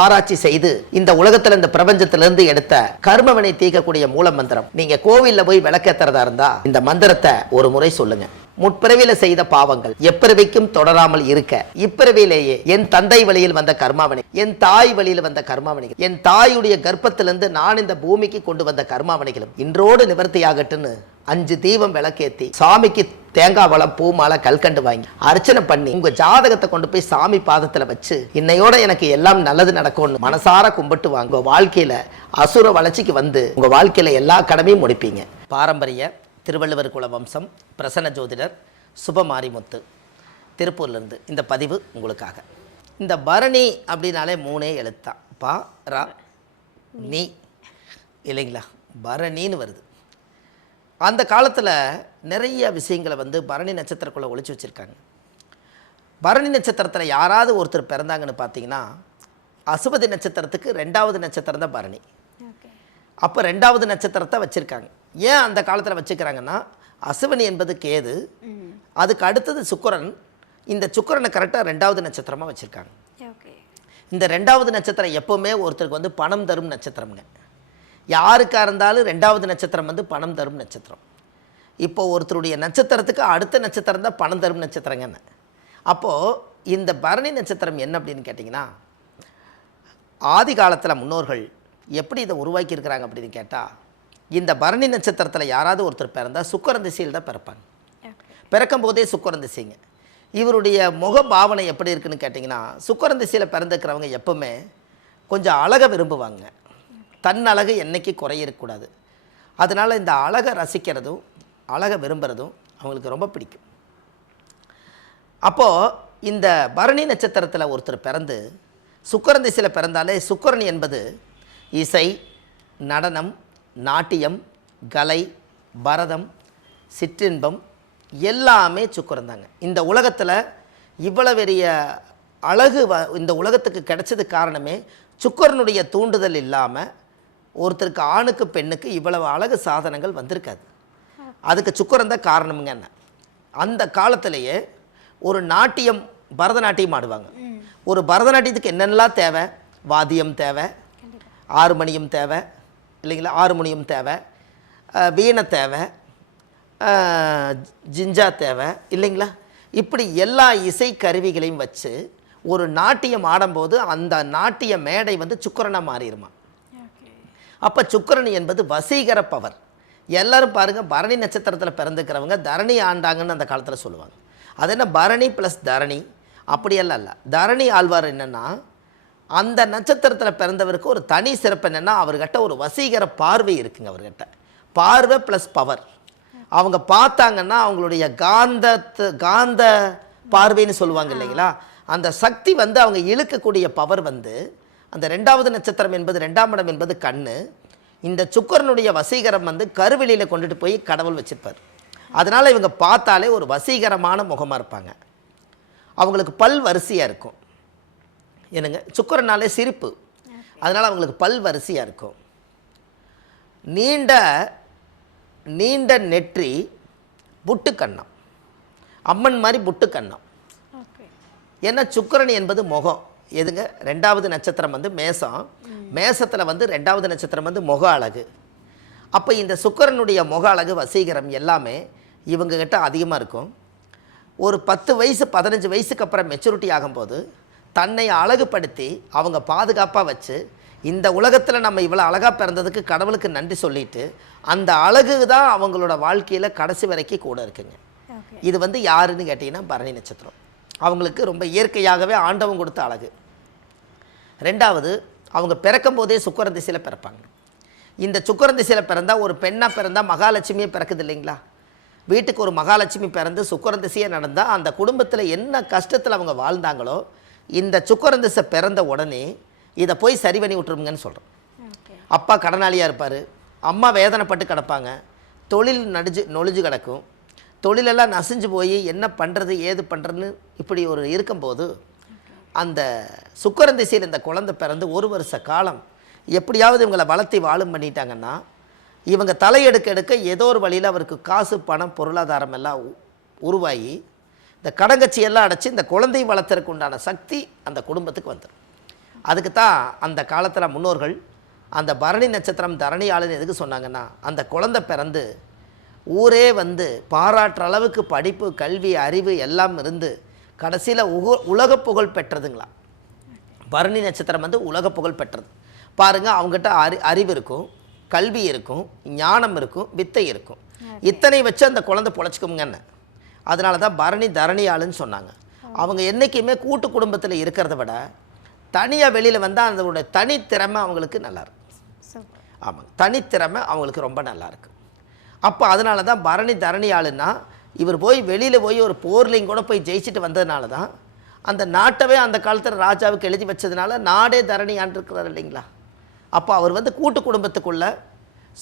ஆராய்ச்சி செய்து இந்த உலகத்துல இந்த பிரபஞ்சத்திலிருந்து எடுத்த கர்மவினை தீர்க்கக்கூடிய மூல மந்திரம். நீங்க கோவில்ல போய் விளக்கேத்துறதா இருந்தா இந்த மந்திரத்தை ஒரு முறை சொல்லுங்க. முற்பிறவியில செய்த பாவங்கள் எப்பிறவிக்கும் தொடராமல் இருக்க இப்பிறவியிலேயே என் தந்தை வழியில் வந்த கர்மாவனை, என் தாய் வழியில் வந்த கர்மாவனைகள், என் தாயுடைய கர்ப்பத்திலிருந்து நான் இந்த பூமிக்கு கொண்டு வந்த கர்மாவனைகளும் இன்றோடு நிவர்த்தியாகட்டுன்னு 5 தீபம் விளக்கேத்தி சாமிக்கு தேங்காய் வளம் பூ மாலை கல்கண்டு வாங்கி அர்ச்சனை பண்ணி உங்க ஜாதகத்தை கொண்டு போய் சாமி பாதத்துல வச்சு இன்னையோட எனக்கு எல்லாம் நல்லது நடக்கும்னு மனசார கும்பிட்டு வாங்க. உங்க வாழ்க்கையில அசுர வளர்ச்சிக்கு வந்து உங்க வாழ்க்கையில எல்லா கடமையும் முடிப்பீங்க. பாரம்பரிய திருவள்ளுவர் குல வம்சம் பிரசன்ன ஜோதிடர் சுபமாரிமுத்து திருப்பூர்லேருந்து இந்த பதிவு உங்களுக்காக. இந்த பரணி அப்படின்னாலே 3 எழுத்தான். பா ரா நீ இல்லைங்களா, பரணின்னு வருது. அந்த காலத்தில் நிறைய விஷயங்களை வந்து பரணி நட்சத்திரக்குள்ளே ஒழிச்சு வச்சுருக்காங்க. பரணி நட்சத்திரத்தில் யாராவது ஒருத்தர் பிறந்தாங்கன்னு பார்த்தீங்கன்னா அசுபதி நட்சத்திரத்துக்கு 2வது நட்சத்திரம் தான் பரணி. அப்போ 2வது நட்சத்திரத்தை வச்சுருக்காங்க. ஏன் அந்த காலத்தில் வச்சுக்கிறாங்கன்னா அசுவனி என்பது கேது, அதுக்கு அடுத்தது சுக்கிரன். இந்த சுக்கிரனை கரெக்டாக 2வது நட்சத்திரமாக வச்சுருக்காங்க. இந்த 2வது நட்சத்திரம் எப்போவுமே ஒருத்தருக்கு வந்து பணம் தரும் நட்சத்திரம்ங்க. யாருக்காக இருந்தாலும் 2வது நட்சத்திரம் வந்து பணம் தரும் நட்சத்திரம். இப்போ ஒருத்தருடைய நட்சத்திரத்துக்கு அடுத்த நட்சத்திரம் தான் பணம் தரும் நட்சத்திரங்கன்னு. அப்போது இந்த பரணி நட்சத்திரம் என்ன அப்படின்னு கேட்டிங்கன்னா, ஆதி காலத்தில் முன்னோர்கள் எப்படி இதை உருவாக்கியிருக்கிறாங்க அப்படின்னு கேட்டால், இந்த பரணி நட்சத்திரத்தில் யாராவது ஒருத்தர் பிறந்தால் சுக்கிரன் திசையில் தான் பிறப்பாங்க. பிறக்கும் போதே சுக்கிரன் திசைங்க. இவருடைய முக பாவனை எப்படி இருக்குன்னு கேட்டிங்கன்னா, சுக்கிரன் திசையில் பிறந்துக்கிறவங்க எப்பவுமே கொஞ்சம் அழகை விரும்புவாங்க. தன் அழகு என்றைக்கு குறையக்கூடாது. அதனால் இந்த அழகை ரசிக்கிறதும் அழகை விரும்புகிறதும் அவங்களுக்கு ரொம்ப பிடிக்கும். அப்போது இந்த பரணி நட்சத்திரத்தில் ஒருத்தர் பிறந்து சுக்கிரன் திசையில் பிறந்தாலே சுக்கிரன் என்பது இசை, நடனம், நாட்டியம், கலை, பரதம், சிற்றின்பம் எல்லாமே சுக்கிரன் தாங்க. இந்த உலகத்தில் இவ்வளவு பெரிய அழகு இந்த உலகத்துக்கு கிடைச்சது காரணமே சுக்கிரனுடைய தூண்டுதல் இல்லாமல் ஒருத்தருக்கு ஆணுக்கு பெண்ணுக்கு இவ்வளவு அழகு சாதனங்கள் வந்திருக்காது. அதுக்கு சுக்கிரன் தான் காரணமுங்க. என்ன அந்த காலத்திலேயே ஒரு நாட்டியம் பரதநாட்டியம் ஆடுவாங்க. ஒரு பரதநாட்டியத்துக்கு என்னென்னலாம் தேவை? வாத்தியம் தேவை, ஆறுமணியம் தேவை இல்லைங்களா, ஆறுமணியம் தேவை, வீணை தேவை, ஜிஞ்சா தேவை இல்லைங்களா. இப்படி எல்லா இசை கருவிகளையும் வச்சு ஒரு நாட்டியம் ஆடும்போது அந்த நாட்டிய மேடை வந்து சுக்கிரனாக மாறிடுமா. அப்போ சுக்கிரன் என்பது வசீகர பவர். எல்லோரும் பாருங்கள், பரணி நட்சத்திரத்தில் பிறந்துக்கிறவங்க தரணி ஆண்டாங்கன்னு அந்த காலத்தில் சொல்லுவாங்க. அது என்ன பரணி ப்ளஸ் தரணி அப்படியெல்லாம் இல்லை. தரணி ஆழ்வார் என்னென்னா, அந்த நட்சத்திரத்தில் பிறந்தவருக்கு ஒரு தனி சிறப்பு என்னென்னா, அவர்கிட்ட ஒரு வசீகர பார்வை இருக்குங்க. அவர்கிட்ட பார்வை ப்ளஸ் பவர். அவங்க பார்த்தாங்கன்னா அவங்களுடைய காந்த பார்வைன்னு சொல்லுவாங்க இல்லைங்களா, அந்த சக்தி வந்து அவங்க இழுக்கக்கூடிய பவர் வந்து அந்த 2வது நட்சத்திரம் என்பது 2ஆம் இடம் என்பது கண்ணு. இந்த சுக்கிரனுடைய வசீகரம் வந்து கருவெளியில் கொண்டுட்டு போய் கடவுள் வச்சிருப்பார். அதனால் இவங்க பார்த்தாலே ஒரு வசீகரமான முகமாக இருப்பாங்க. அவங்களுக்கு பல் வரிசையாக இருக்கும். என்னங்க, சுக்கிரனாலே சிரிப்பு, அதனால் அவங்களுக்கு பல் வரிசையாக இருக்கும். நீண்ட நெற்றி, புட்டு கண்ணம், அம்மன் மாதிரி புட்டு கண்ணம். ஏன்னா சுக்கிரன் என்பது முகம். எதுங்க, 2வது நட்சத்திரம் வந்து மேசம். மேசத்தில் வந்து 2வது நட்சத்திரம் வந்து முக அழகு. அப்போ இந்த சுக்கிரனுடைய முக அழகு வசீகரம் எல்லாமே இவங்ககிட்ட அதிகமாக இருக்கும். ஒரு 10 வயசு 15 வயசுக்கு அப்புறம் மெச்சூரிட்டி ஆகும்போது தன்னை அழகுபடுத்தி அவங்க பாதுகாப்பாக வச்சு இந்த உலகத்தில் நம்ம இவ்வளோ அழகாக பிறந்ததுக்கு கடவுளுக்கு நன்றி சொல்லிட்டு அந்த அழகு தான் அவங்களோட வாழ்க்கையில் கடைசி வரைக்கும் கூட இருக்குங்க. இது வந்து யாருன்னு கேட்டிங்கன்னா பரணி நட்சத்திரம். அவங்களுக்கு ரொம்ப இயற்கையாகவே ஆண்டவன் கொடுத்த அழகு. 2வது, அவங்க பிறக்கும் போதே சுக்கிரன் திசையில் பிறப்பாங்க. இந்த சுக்கிரன் திசையில் பிறந்தால், ஒரு பெண்ணாக பிறந்தால் மகாலட்சுமியே பிறக்குது இல்லைங்களா. வீட்டுக்கு ஒரு மகாலட்சுமி பிறந்து சுக்கிரன் திசையே நடந்தால் அந்த குடும்பத்தில் என்ன கஷ்டத்தில் அவங்க வாழ்ந்தாங்களோ இந்த சுக்கிரன் திசை பிறந்த உடனே இதை போய் சரி பண்ணி விட்டுருங்கன்னு சொல்கிறோம். அப்பா கடனாளியாக இருப்பார், அம்மா வேதனைப்பட்டு கிடப்பாங்க, தொழில் நொழிஞ்சு கிடக்கும், தொழிலெல்லாம் நசிஞ்சு போய் என்ன பண்ணுறது ஏது பண்ணுறதுன்னு இப்படி ஒரு இருக்கும்போது அந்த சுக்கிரன் திசையில் இந்த குழந்தை பிறந்து 1 வருஷ காலம் எப்படியாவது இவங்களை வளர்த்தி வாழும் பண்ணிட்டாங்கன்னா இவங்க தலையெடுக்க ஏதோ ஒரு வழியில் அவருக்கு காசு பணம் பொருளாதாரம் எல்லாம் உருவாகி இந்த கடங்கச்சி எல்லாம் அடைச்சி இந்த குழந்தை வளர்த்துறதுக்கு உண்டான சக்தி அந்த குடும்பத்துக்கு வந்துடும். அதுக்கு தான் அந்த காலத்தில் முன்னோர்கள் அந்த பரணி நட்சத்திரம் தரணி ஆளுன்னு எதுக்கு சொன்னாங்கன்னா, அந்த குழந்தை பிறந்து ஊரே வந்து பாராட்டுற அளவுக்கு படிப்பு, கல்வி, அறிவு எல்லாம் இருந்து கடைசியில் உலக புகழ் பெற்றதுங்களா. பரணி நட்சத்திரம் வந்து உலக புகழ் பெற்றது. பாருங்கள், அவங்ககிட்ட அறிவு இருக்கும், கல்வி இருக்கும், ஞானம் இருக்கும், வித்தை இருக்கும். இத்தனை வச்சு அந்த குழந்தை பொழைச்சிக்குங்கன்னு. அதனால தான் பரணி தரணி ஆளுன்னு சொன்னாங்க. அவங்க என்றைக்குமே கூட்டு குடும்பத்தில் இருக்கிறத விட தனியாக வெளியில் வந்தால் அதோட தனித்திறமை அவங்களுக்கு நல்லாயிருக்கும். ஆமாங்க, தனித்திறமை அவங்களுக்கு ரொம்ப நல்லாயிருக்கு. அப்போ அதனால தான் பரணி தரணி ஆளுன்னா, இவர் போய் வெளியில் போய் ஒரு போர்லையும் கூட போய் ஜெயிச்சுட்டு வந்ததுனால தான் அந்த நாட்டவே அந்த காலத்தில் ராஜாவுக்கு எழுதி வச்சதுனால நாடே தரணி ஆண்டிருக்கிறார் இல்லைங்களா. அப்போ அவர் வந்து கூட்டு குடும்பத்துக்குள்ளே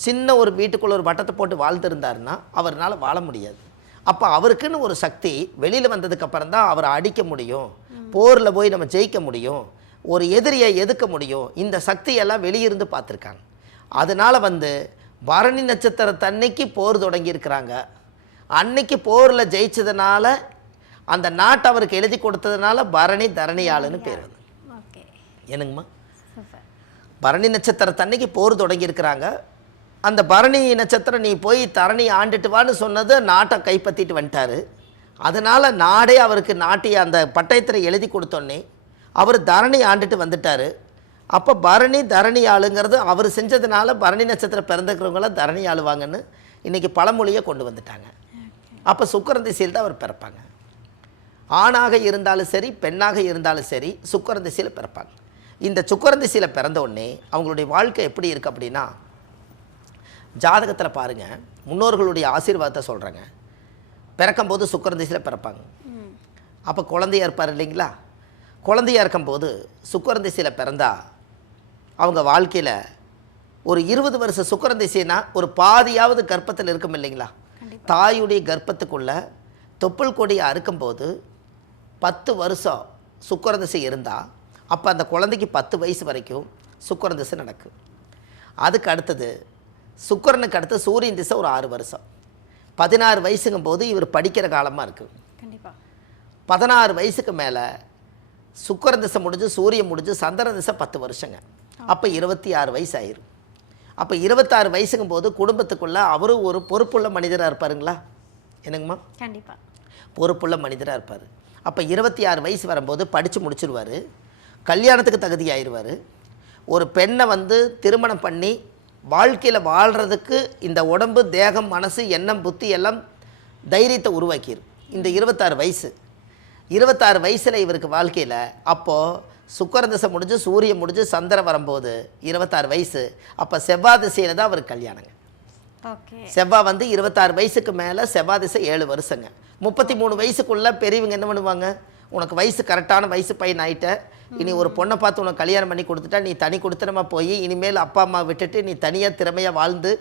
சின்ன ஒரு வீட்டுக்குள்ளே ஒரு வட்டத்தை போட்டு வாழ்ந்துருந்தாருன்னா அவர்னால் வாழ முடியாது. அப்போ அவருக்குன்னு ஒரு சக்தி வெளியில் வந்ததுக்கப்புறம் தான் அவரை அடிக்க முடியும், போரில் போய் நம்ம ஜெயிக்க முடியும், ஒரு எதிரியை எதுக்க முடியும். இந்த சக்தியெல்லாம் வெளியிருந்து பார்த்துருக்காங்க. அதனால் வந்து பரணி நட்சத்திரத்தன்னைக்கு போர் தொடங்கியிருக்கிறாங்க. அன்னைக்கு போரில் ஜெயிச்சதுனால அந்த நாட்டை அவருக்கு எழுதி கொடுத்ததுனால பரணி தரணி ஆளுன்னு பேர் வந்து. என்னங்கம்மா, பரணி நட்சத்திரத்தன்னைக்கு போர் தொடங்கியிருக்கிறாங்க. அந்த பரணி நட்சத்திரம் நீ போய் தரணி ஆண்டுட்டு வான்னு சொன்னது நாட்டை கைப்பற்றிட்டு வந்துட்டார். அதனால் நாடே அவருக்கு நாட்டிய அந்த பட்டயத்தில் எழுதி கொடுத்தோன்னே அவர் தரணி ஆண்டுட்டு வந்துட்டார். அப்போ பரணி தரணி ஆளுங்கிறது அவர் செஞ்சதுனால பரணி நட்சத்திரம் பிறந்துக்கிறவங்களாம் தரணி ஆளுவாங்கன்னு இன்றைக்கி பழமொழியை கொண்டு வந்துட்டாங்க. அப்போ சுக்கிரன் திசையில் தான் அவர் பிறப்பாங்க. ஆணாக இருந்தாலும் சரி, பெண்ணாக இருந்தாலும் சரி, சுக்கிரன் திசையில் பிறப்பாங்க. இந்த சுக்கிரன் திசையில் பிறந்த உடனே அவங்களுடைய வாழ்க்கை எப்படி இருக்குது அப்படின்னா, ஜாதகத்தில் பாருங்கள், முன்னோர்களுடைய ஆசீர்வாதத்தை சொல்கிறாங்க. பிறக்கும்போது சுக்கிரன் திசையில் பிறப்பாங்க. அப்போ குழந்தையாக இருப்பார் இல்லைங்களா. குழந்தையாக இருக்கும்போது சுக்கிரன் திசையில் பிறந்தா அவங்க வாழ்க்கையில் ஒரு 20 வருஷம் சுக்கிரன் திசைனா ஒரு பாதியாவது கர்ப்பத்தில் இருக்கும் இல்லைங்களா. தாயுடைய கர்ப்பத்துக்குள்ளே தொப்புள் கொடியை அறுக்கும்போது 10 வருஷம் சுக்கிரன் திசை இருந்தால் அப்போ அந்த குழந்தைக்கு 10 வயசு வரைக்கும் சுக்கிரன் திசை நடக்கும். அதுக்கு அடுத்தது சுக்கிரனுக்கு அடுத்து சூரியன் திசை ஒரு 6 வருஷம். 16 வயசுங்கும் போது இவர் படிக்கிற காலமாக இருக்குது. கண்டிப்பாக 16 வயசுக்கு மேலே சுக்கிரன் திசை முடிஞ்சு சூரியன் முடிஞ்சு சந்திரன் திசை 10 வருஷங்க. அப்போ 26 வயசு ஆயிரும். அப்போ 26 வயசுங்கும் போது குடும்பத்துக்குள்ளே அவரும் ஒரு பொறுப்புள்ள மனிதராக இருப்பாருங்களா. என்னங்கம்மா, கண்டிப்பாக பொறுப்புள்ள மனிதராக இருப்பார். அப்போ 26 வயசு வரும்போது படித்து முடிச்சிருவார், கல்யாணத்துக்கு தகுதி ஆயிடுவார். ஒரு பெண்ணை வந்து திருமணம் பண்ணி வாழ்க்கையில் வாழ்கிறதுக்கு இந்த உடம்பு, தேகம், மனசு, எண்ணம், புத்தி எல்லாம் தைரியத்தை உருவாக்கிடும். இந்த 26 வயசு 26 வயசில் இவருக்கு வாழ்க்கையில் அப்போது சுக்கிரன் திசை முடிஞ்சு சூரியன் முடிஞ்சு சந்திரன் வரும்போது 26 வயசு. அப்போ செவ்வாய் திசையில் தான் அவருக்கு கல்யாணங்க. செவ்வாய் வந்து 26 வயசுக்கு மேலே செவ்வாய் திசை 7 வருஷங்க. 33 வயசுக்குள்ளே பெரியவங்க என்ன பண்ணுவாங்க, உனக்கு வயசு கரெக்டான வயசு பையன் ஆகிட்ட, இனி ஒரு பொண்ணை பார்த்து உனக்கு கல்யாணம் பண்ணி கொடுத்துட்டா நீ தனி கொடுத்துனமா போய் இனிமேல் அப்பா அம்மா விட்டுட்டு நீ தனியாக திறமையாக வாழ்ந்து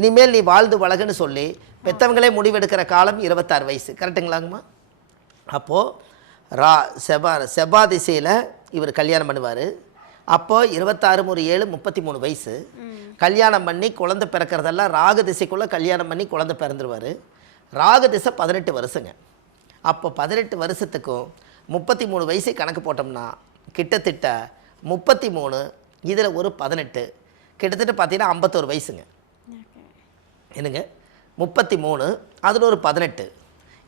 இனிமேல் நீ வாழ்ந்து வழகுன்னு சொல்லி பெற்றவங்களே முடிவெடுக்கிற காலம் 26 வயசு. கரெக்டுங்களாங்கம்மா. அப்போது செவ்வாய் திசையில் இவர் கல்யாணம் பண்ணுவார். அப்போது 26 ஒரு 7 33 வயசு. கல்யாணம் பண்ணி குழந்தை பிறக்கிறதெல்லாம் ராகு திசைக்குள்ளே கல்யாணம் பண்ணி குழந்தை பிறந்துருவார். ராகு திசை 18 வருஷங்க. அப்போ 18 வருஷத்துக்கும் 33 வயசு கணக்கு போட்டோம்னா கிட்டத்தட்ட 33 இதில் ஒரு 18 கிட்டத்தட்ட பார்த்தீங்கன்னா 51 வயசுங்க. என்னங்க, 33 அதில் ஒரு 18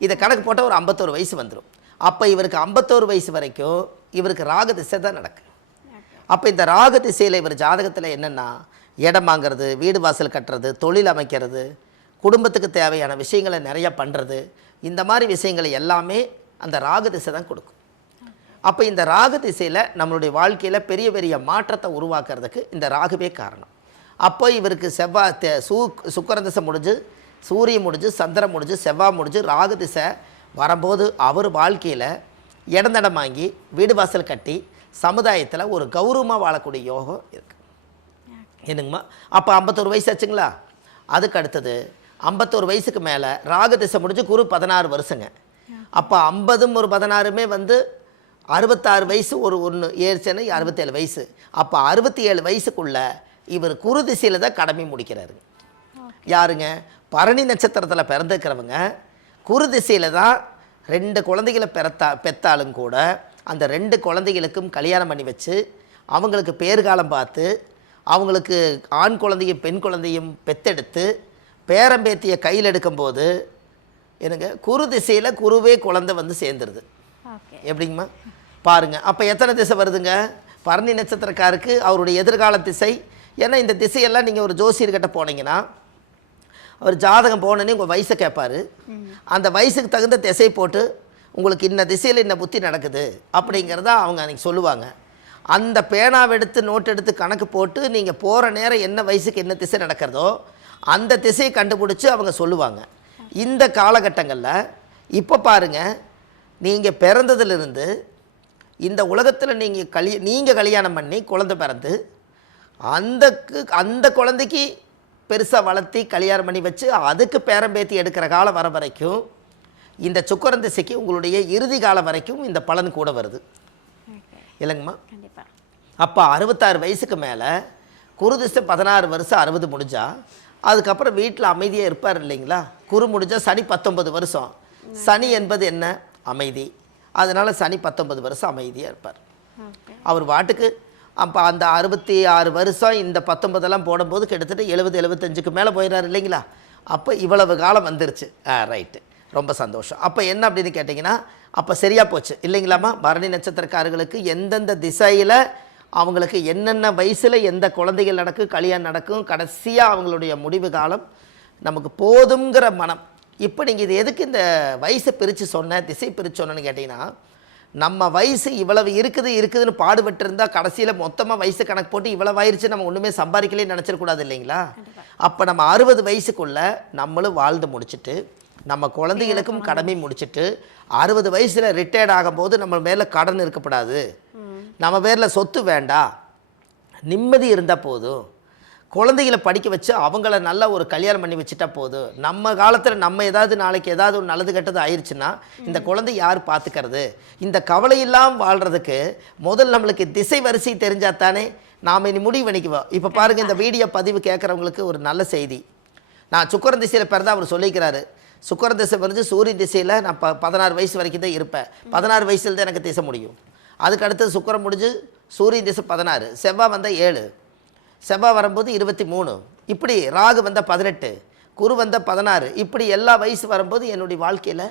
இதை கணக்கு போட்டால் ஒரு 51 வயசு வந்துடும். அப்போ இவருக்கு 51 வயசு வரைக்கும் இவருக்கு ராகு திசை தான் நடக்கு. அப்போ இந்த ராகு திசையில் இவர் ஜாதகத்தில் என்னென்னா இடம் வாங்கிறது, வீடு வாசல் கட்டுறது, தொழில் அமைக்கிறது, குடும்பத்துக்கு தேவையான விஷயங்களை நிறையா பண்ணுறது, இந்த மாதிரி விஷயங்களை எல்லாமே அந்த ராகு திசை தான் கொடுக்கும். அப்போ இந்த ராகு திசையில் நம்மளுடைய வாழ்க்கையில் பெரிய பெரிய மாற்றத்தை உருவாக்குறதுக்கு இந்த ராகுவே காரணம். அப்போ இவருக்கு சுக்கிரன் திசை முடிஞ்சு சூரியன் முடிஞ்சு சந்திரன் முடிஞ்சு செவ்வாய் முடிஞ்சு ராகு திசை வரும்போது அவர் வாழ்க்கையில் இடந்தடம் வாங்கி வீடு வாசல் கட்டி சமுதாயத்தில் ஒரு கௌரவமாக வாழக்கூடிய யோகம் இருக்குது. என்னங்கம்மா, அப்போ 51 வயசு ஆச்சுங்களா. அதுக்கு அடுத்தது 51 வயசுக்கு மேலே ராகு திசை முடிஞ்சு குரு 16 வருஷங்க. அப்போ 50 ஒரு 16 வந்து 66 வயசு ஒரு 1 7 67 வயசு. அப்போ 67 வயசுக்குள்ளே இவர் குரு திசையில் தான் கடமை முடிக்கிறாரு. யாருங்க, பரணி நட்சத்திரத்தில் பிறந்துக்கிறவங்க குரு திசையில் தான் 2 குழந்தைகளை பெற்றாலும் கூட அந்த 2 குழந்தைகளுக்கும் கல்யாணம் பண்ணி வச்சு அவங்களுக்கு பேர்காலம் பார்த்து அவங்களுக்கு ஆண் குழந்தையும் பெண் குழந்தையும் பெத்தெடுத்து பேரம்பேத்தியை கையில் எடுக்கும்போது எனக்கு குரு திசையில் குருவே குழந்தை வந்து சேர்ந்துருது. எப்படிங்கம்மா பாருங்கள், அப்போ எத்தனை திசை வருதுங்க? பரணி நட்சத்திரக்காருக்கு அவருடைய எதிர்கால திசை. ஏன்னா இந்த திசையெல்லாம் நீங்கள் ஒரு ஜோசியர்கிட்ட போனீங்கன்னா அவர் ஜாதகம் போனோன்னே உங்கள் வயசை கேட்பார். அந்த வயசுக்கு தகுந்த திசை போட்டு உங்களுக்கு இன்ன திசையில் இன்ன புத்தி நடக்குது அப்படிங்கிறத அவங்க அன்றைக்கி சொல்லுவாங்க. அந்த பேனாவை எடுத்து நோட் எடுத்து கணக்கு போட்டு நீங்கள் போகிற நேரம் என்ன வயசுக்கு என்ன திசை நடக்கிறதோ அந்த திசையை கண்டுபிடிச்சி அவங்க சொல்லுவாங்க. இந்த காலகட்டங்களில் இப்போ பாருங்கள், நீங்கள் பிறந்ததுலேருந்து இந்த உலகத்தில் நீங்கள் கல்யாணம் பண்ணி குழந்தை பிறந்து அந்த குழந்தைக்கு பெருசாக வளர்த்தி கல்யாணம் பண்ணி வச்சு அதுக்கு பேரம்பேத்தி எடுக்கிற காலம் வர வரைக்கும் இந்த சுக்கிரன் திசைக்கு உங்களுடைய இறுதி காலம் வரைக்கும் இந்த பலன் கூட வருது இல்லைங்கம்மா? அப்போ 66 வயசுக்கு மேலே குரு திசை 16 வருஷம் 60 முடிஞ்சா அதுக்கப்புறம் வீட்டில் அமைதியாக இருப்பார் இல்லைங்களா? குரு முடிஞ்சால் சனி 19 வருஷம். சனி என்பது என்ன? அமைதி. அதனால் சனி 19 வருஷம் அமைதியாக இருப்பார். அவர் வாட்டுக்கு அப்போ அந்த 66 வருஷம் இந்த 19 போடும்போது கிட்டத்தட்ட 70-75க்கு மேலே போயிடுறாரு இல்லைங்களா? அப்போ இவ்வளவு காலம் வந்துருச்சு. ரைட்டு, ரொம்ப சந்தோஷம். அப்போ என்ன அப்படின்னு கேட்டிங்கன்னா அப்போ சரியாக போச்சு இல்லைங்களாம்மா? பரணி நட்சத்திரக்காரர்களுக்கு எந்தெந்த திசையில் அவங்களுக்கு என்னென்ன வயசில் எந்த குழந்தைகள் நடக்கும், கல்யாணம் நடக்கும், கடைசியாக அவங்களுடைய முடிவு காலம் நமக்கு போதுங்கிற மனம். இப்போ நீங்கள் இது எதுக்கு இந்த வயசை பிரித்து சொன்னேன், திசை பிரித்து சொன்னேன்னு கேட்டிங்கன்னா, நம்ம வயசு இவ்வளவு இருக்குதுன்னு பாடுபட்டு இருந்தால் கடைசியில் மொத்தமாக வயசு கணக்கு போட்டு இவ்வளவு ஆயிடுச்சு நம்ம ஒன்றுமே சம்பாதிக்கலே நினச்சிடக்கூடாது இல்லைங்களா? அப்போ நம்ம 60 வயசுக்குள்ளே நம்மளும் வாழ்ந்து முடிச்சுட்டு நம்ம குழந்தைகளுக்கும் கடமை முடிச்சுட்டு 60 வயசில் ரிட்டையர்ட் ஆகும்போது நம்ம மேலே கடன் இருக்கப்படாது, நம்ம பேரில் சொத்து வேண்டாம், நிம்மதி இருந்தால் போதும், குழந்தைகளை படிக்க வச்சு அவங்கள நல்லா ஒரு கல்யாணம் பண்ணி வச்சுட்டா போதும். நம்ம காலத்தில் நம்ம ஏதாவது நாளைக்கு ஏதாவது ஒரு நல்லது கெட்டது ஆயிடுச்சுன்னா இந்த குழந்தை யார் பார்த்துக்கிறது? இந்த கவலையெல்லாம் வாழ்கிறதுக்கு முதல் நம்மளுக்கு திசை வரிசை தெரிஞ்சால் தானே நாம் இனி முடிவு பண்ணிக்குவோம். இப்போ பாருங்கள், இந்த வீடியோ பதிவு கேட்குறவங்களுக்கு ஒரு நல்ல செய்தி. நான் சுக்கிரன் திசையில் பிறந்தா அவர் சொல்லிக்கிறாரு. சுக்கிரன் திசை வந்து சூரிய திசையில் நான் 16 வயசு வரைக்கும் தான் இருப்பேன். 16 வயசில் தான் எனக்கு திசை முடியும். அதுக்கு அடுத்தது சுக்கிரன் முடிஞ்சு சூரிய திசை 16, செவ்வாய் வந்தால் 7, செவ்வாய் வரும்போது 23, இப்படி ராகு வந்தால் 18, குரு வந்தால் 16, இப்படி எல்லா வயசு வரும்போது என்னுடைய வாழ்க்கையில்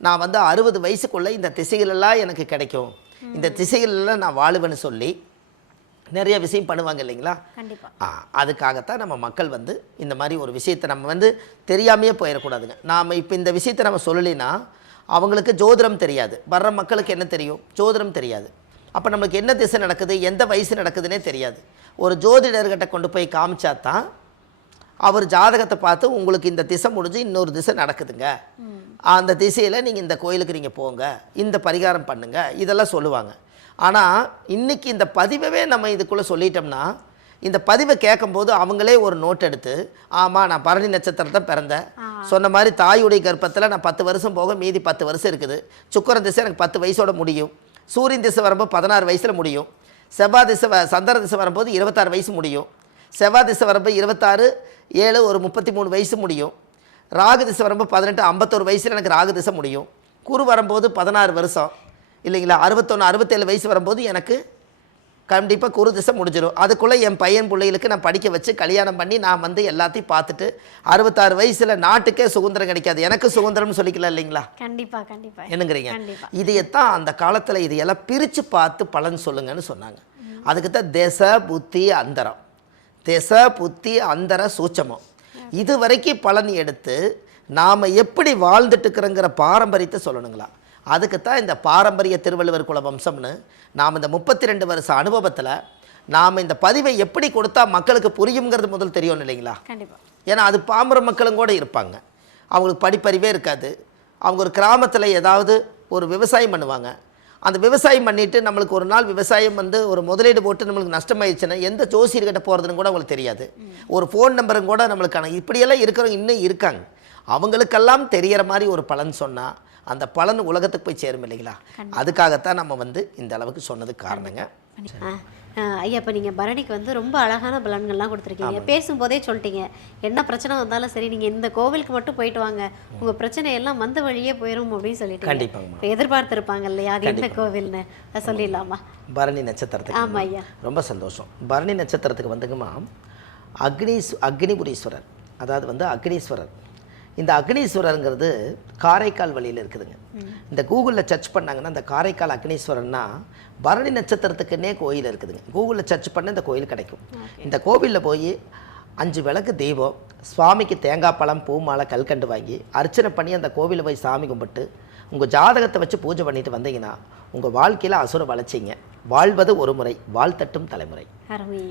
நான் வந்து 60 வயசுக்குள்ளே இந்த திசைகளெல்லாம் எனக்கு கிடைக்கும், இந்த திசைகளெல்லாம் நான் வாழுவேன்னு சொல்லி நிறைய விஷயம் பண்ணுவாங்க இல்லைங்களா? அதுக்காகத்தான் நம்ம மக்கள் வந்து இந்த மாதிரி ஒரு விஷயத்தை நம்ம வந்து தெரியாமையே போயிடக்கூடாதுங்க. நாம் இப்போ இந்த விஷயத்தை நம்ம சொல்லலைன்னா அவங்களுக்கு ஜோதிடம் தெரியாது, வர்ற மக்களுக்கு என்ன தெரியும்? ஜோதிடம் தெரியாது. அப்போ நம்மளுக்கு என்ன திசை நடக்குது, எந்த வயசு நடக்குதுன்னே தெரியாது. ஒரு ஜோதிடர்கிட்ட கொண்டு போய் காமிச்சா தான் அவர் ஜாதகத்தை பார்த்து உங்களுக்கு இந்த திசை முடிஞ்சு இன்னொரு திசை நடக்குதுங்க, அந்த திசையில் நீங்கள் இந்த கோயிலுக்கு நீங்கள் போங்க, இந்த பரிகாரம் பண்ணுங்க, இதெல்லாம் சொல்லுவாங்க. ஆனால் இன்றைக்கி இந்த பதிவை நம்ம இதுக்குள்ளே சொல்லிட்டோம்னா இந்த பதிவை கேட்கும்போது அவங்களே ஒரு நோட் எடுத்து, ஆமாம் நான் பரணி நட்சத்திரத்தை பிறந்தேன், சொன்ன மாதிரி தாயுடைய கர்ப்பத்தில் நான் 10 வருஷம் போக மீதி 10 வருஷம் இருக்குது, சுக்கிரன் திசை எனக்கு 10 வயசோட முடியும், சூரியன் திசை வரும்போது 16 வயசில் முடியும், செவ்வாய் திசை சந்திர திசை வரும்போது 26 வயசு முடியும், செவ்வாய் திசை வரும்போது 26, 7 ஒரு 33 வயசு முடியும், ராகு திசை வரும்போது 18 51 வயசில் எனக்கு ராகு திசை முடியும், குரு வரும்போது 16 வருஷம் இல்லைங்களா, 61 67 வயசு வரும்போது எனக்கு கண்டிப்பாக குரு திசை முடிஞ்சிடும். அதுக்குள்ளே என் பையன் பிள்ளைகளுக்கு நான் படிக்க வச்சு கல்யாணம் பண்ணி நான் வந்து எல்லாத்தையும் பார்த்துட்டு 66 வயசில் நாட்டுக்கே சுதந்திரம் கிடைக்காது, எனக்கு சுதந்திரம்னு சொல்லிக்கலாம் இல்லைங்களா? கண்டிப்பாக கண்டிப்பாக என்னங்கிறீங்க? இதையத்தான் அந்த காலத்தில் இதையெல்லாம் பிரித்து பார்த்து பலன் சொல்லுங்கன்னு சொன்னாங்க. அதுக்கு தான் திசை புத்தி அந்தரம், திசை புத்தி அந்தர சூட்சமம், இது வரைக்கும் பலன் எடுத்து நாம் எப்படி வாழ்ந்துட்டுக்கிறோங்கிற பாரம்பரியத்தை சொல்லணுங்களா? அதுக்குத்தான் இந்த பாரம்பரிய திருவள்ளுவர் குல வம்சம்னு நாம் இந்த 32 வருஷ அனுபவத்தில் நாம் இந்த பதிவை எப்படி கொடுத்தா மக்களுக்கு புரியுங்கிறது முதல் தெரியும் இல்லைங்களா? கண்டிப்பாக. ஏன்னா அது பாமர மக்களும் கூட இருப்பாங்க, அவங்களுக்கு படிப்பறிவே இருக்காது, அவங்க ஒரு கிராமத்தில் ஏதாவது ஒரு விவசாயம் பண்ணுவாங்க, அந்த விவசாயம் பண்ணிவிட்டு நம்மளுக்கு ஒரு நாள் விவசாயம் வந்து ஒரு முதலீடு போட்டு நம்மளுக்கு நஷ்டமாயிடுச்சுன்னா எந்த ஜோசியர்கிட்ட போகிறதுன்னு கூட அவங்களுக்கு தெரியாது, ஒரு ஃபோன் நம்பரும் கூட நம்மளுக்கான இப்படியெல்லாம் இருக்கிறவங்க இன்னும் இருக்காங்க. அவங்களுக்கெல்லாம் தெரிகிற மாதிரி ஒரு பலன் சொன்னால் அந்த பலன் உலகத்துக்கு போய் சேரும் இல்லைங்களா? அதுக்காகத்தான் நம்ம வந்து இந்த அளவுக்கு சொன்னதுக்கு காரணங்க. ஐயா இப்போ நீங்கள் பரணிக்கு வந்து ரொம்ப அழகான பலன்கள்லாம் கொடுத்துருக்கீங்க. பேசும்போதே சொல்லிட்டீங்க, என்ன பிரச்சனை வந்தாலும் சரி நீங்கள் இந்த கோவிலுக்கு மட்டும் போயிட்டு வாங்க, உங்கள் பிரச்சனை எல்லாம் வந்த வழியே போயிடும் அப்படின்னு சொல்லிட்டு கண்டிப்பாங்க. இப்போ எதிர்பார்த்துருப்பாங்க இல்லையா, அது என்ன கோவில்னு அதை சொல்லிடலாமா? பரணி நட்சத்திரத்துக்கு. ஆமாம் ஐயா. ரொம்ப சந்தோஷம். பரணி நட்சத்திரத்துக்கு வந்துங்கம்மா அக்னிபுரீஸ்வரர், அதாவது வந்து அக்னீஸ்வரர். இந்த அக்னீஸ்வரருங்கிறது காரைக்கால் வழியில் இருக்குதுங்க. இந்த கூகுளில் சர்ச் பண்ணாங்கன்னா இந்த காரைக்கால் அக்னீஸ்வரர்னா பரணி நட்சத்திரத்துக்குன்னே கோயில் இருக்குதுங்க. கூகுளில் சர்ச் பண்ண இந்த கோயில் கிடைக்கும். இந்த கோவிலில் போய் 5 விளக்கு தீபம், சுவாமிக்கு தேங்காய் பழம் பூ மாலை கல்கண்டு வாங்கி அர்ச்சனை பண்ணி அந்த கோவிலில் போய் சாமி கும்பிட்டு உங்கள் ஜாதகத்தை வச்சு பூஜை பண்ணிட்டு வந்தீங்கன்னா உங்கள் வாழ்க்கையில் அசுர வளர்ச்சிங்க. வாழ்வது ஒரு முறை, வாழ்த்தட்டும் தலைமுறை. அருமையா.